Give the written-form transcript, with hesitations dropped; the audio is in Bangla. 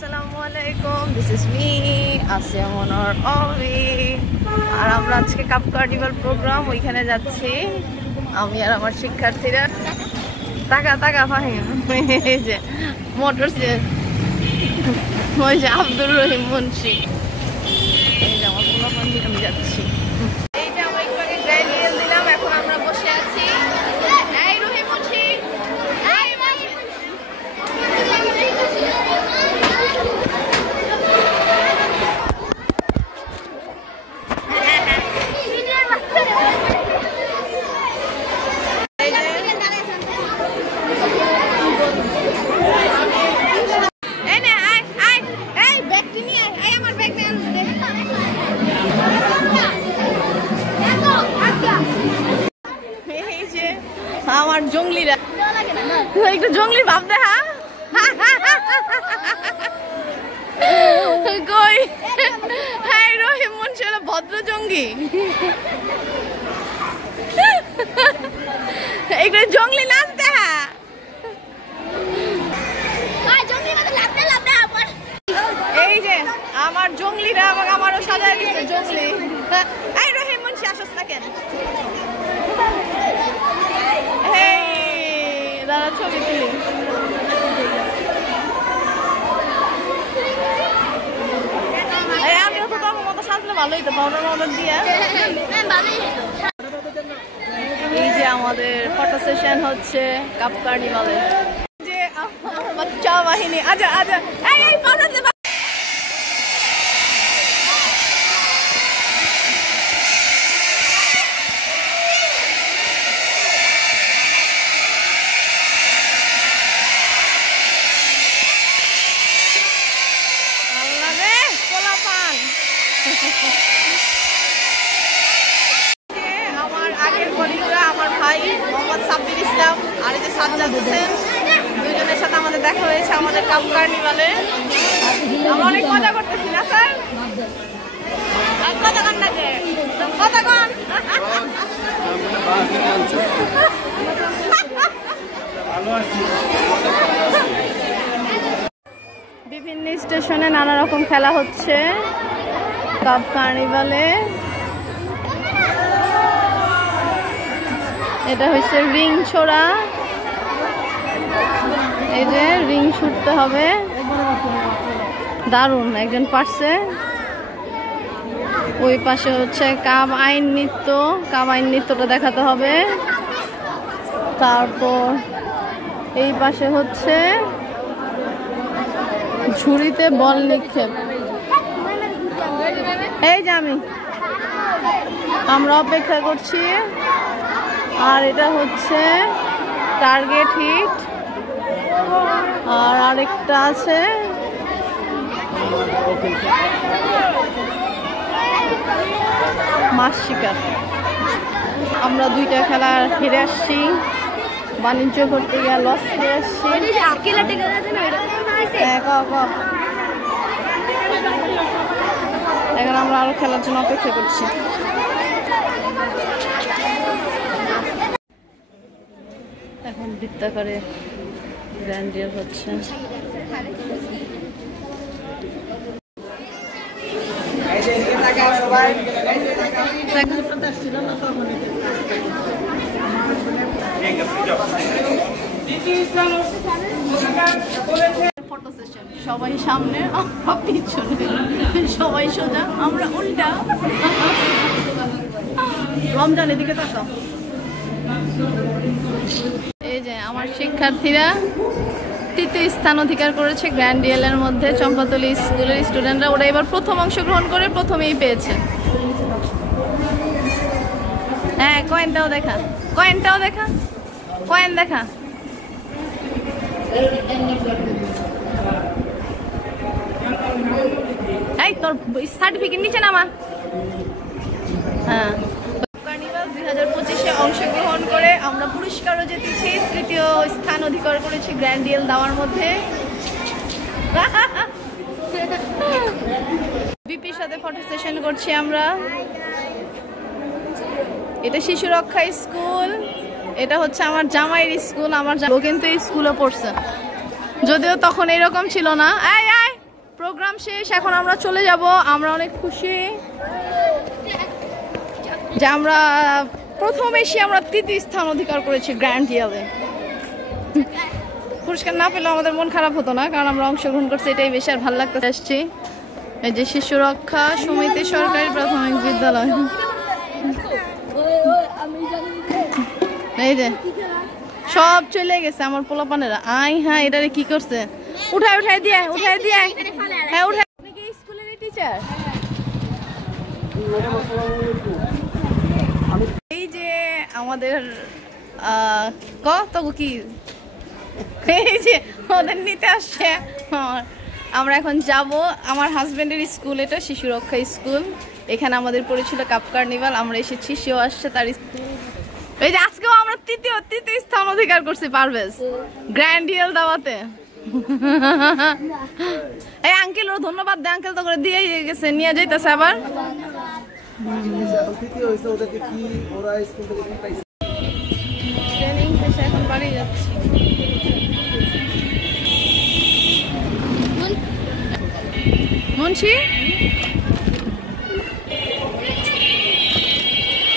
আসসালামুয়ালাইকুম, দিস ইজ মি আসিয়া মনোহর অভি। আর আমরা আজকে কাপ কার্নিভাল প্রোগ্রাম ওইখানে যাচ্ছি, আমি আর আমার শিক্ষার্থীরা। টাকা টাকা ফাহিম, এই যে মোটর, ওই যে আব্দুর রহিম মুন্সি, এই যে আমার পোলাপানি, আমি যাচ্ছি। এই যে আমরা একটু আগে গ্র্যান্ড ডিএল দিলাম, এখন আমরা বসে আছি। এই রহিম মুন্সি, আমার জঙ্গলিরা একটু জঙ্গলি ভাব দেখা কই। হ্যাঁ, রহিম মুন্সি হলো ভদ্র জঙ্গি, একটু জঙ্গলি নাচ দেখা। এই যে আমার জঙ্গলিরা আমাকে আমারও সাজায় দিচ্ছে জঙ্গলি। এই রহিম মুন্সি আসস না কেন? দাঁড়া, ছবি তুলি। আমিও তো তোমার মতো সাজলে ভালোই তো, পাউডার মাউডার দিয়ে। এই যে আমাদের ফটো সেশন হচ্ছে কাপ কার্নিভালের। যে বাচ্চা বাহিনী, আজা আজা, এই পাউডার দে। আমার আগের কলিগরা, আমার ভাই মোহাম্মদ সাব্বির ইসলাম আর এই যে সাজ্জাদ হোসেন, দুজনের সাথে আমাদের দেখা হয়েছে আমাদের কাপ কার্নিভালে। আমরা অনেক মজা করতেছি না স্যার? কতক্ষণ লাগে, কতক্ষণ? বিভিন্ন স্টেশনে নানা রকম খেলা হচ্ছে কাপ কার্নিভালে। এটা হচ্ছে রিং ছোড়া, এই যে রিং ছুটতে হবে, দারুণ একজন পারছে। ওই পাশে হচ্ছে কাপ আইন নৃত্য, কাপ আইন নৃত্যটা দেখাতে হবে। তারপর এই পাশে হচ্ছে ঝুড়িতে বল নিক্ষেপ। এই যে আমরা অপেক্ষা করছি। আর এটা হচ্ছে টার্গেট হিট, আর আরেকটা আছে মাছ শিকার। আমরা দুইটা খেলা হেরে আসছি, বাণিজ্য করতে গিয়ে লস করে আসছি। এখন আমরা আরো খেলার জন্য অপেক্ষা করছি। এখন বৃত্তাকারে গ্র্যান্ড ডিএল হচ্ছে। ফটো সেশন, সবাই সামনে, আমরা পিছনে, সবাই সোজা, আমরা উল্টা। রমজান এদিকে তাকাও। এই যে আমার শিক্ষার্থীরা তৃতীয় স্থান অধিকার করেছে গ্র্যান্ড ডিএল এর মধ্যে। চম্পাতলী স্কুলের স্টুডেন্টরা, ওরা এবার প্রথম অংশগ্রহণ করে প্রথমেই পেয়েছে। হ্যাঁ, কয়েনটাও দেখা, কয়েনটাও দেখা, কয়েন দেখা। এই তোর সার্টিফিকেট নিচে নামা। হ্যাঁ, 2025-এ অংশগ্রহণ করে আমরা পুরস্কারও জিতেছি, তৃতীয় স্থান অধিকার করেছি গ্র্যান্ড ডিএল দেওয়ার মধ্যে। বিপির সাথে ফটো সেশন করছি আমরা। এটা শিশু রক্ষা স্কুল, এটা হচ্ছে আমার জামাইয়ের স্কুল। আমার ও কিন্তু এই স্কুলে পড়ছে, যদিও তখন এরকম ছিল না। আয় আয় প্রোগ্রাম শেষ, এখন আমরা চলে যাব। আমরা অনেক খুশি যে আমরা প্রথম এসে আমরা ৩য় স্থান অধিকার করেছি গ্র্যান্ড ইয়ালে। পুরস্কার না পেলেও আমাদের মন খারাপ হতো না, কারণ আমরা অংশগ্রহণ করছি, এটাই বেশি আর ভালো লাগতে আসছি। এই যে শিশু রক্ষা সমিতি সরকারি প্রাথমিক বিদ্যালয়, এই যে সব চলে গেছে আমার পোলাপানেরা। আই হ্যাঁ, এটারে কি করছে, উঠাই দিয়ে হ্যাঁ উঠাই। আপনি কি স্কুলের টিচার? এই যে আমাদের তবু কি এই যে ওদের নিতে আসছে। আমরা এখন যাব আমার হাজবেন্ডের স্কুল, এটা শিশু রক্ষা স্কুল। এখানে আমাদের পড়েছিল কাপ কার্নিভাল, আমরা এসেছি, সেও আসছে তার স্কুল। এই যে আজকেও আমরা তৃতীয় স্থান অধিকার করছি পারভেজ গ্র্যান্ড ইয়াল দাওয়াতে। এই আঙ্কেল ওর ধন্যবাদ দে, আঙ্কেল তো করে দিয়ে গেছে, নিয়ে যাইতেছে আবার। ট্রেনিং শেষে এখন বাড়ি যাচ্ছি। মুন্সি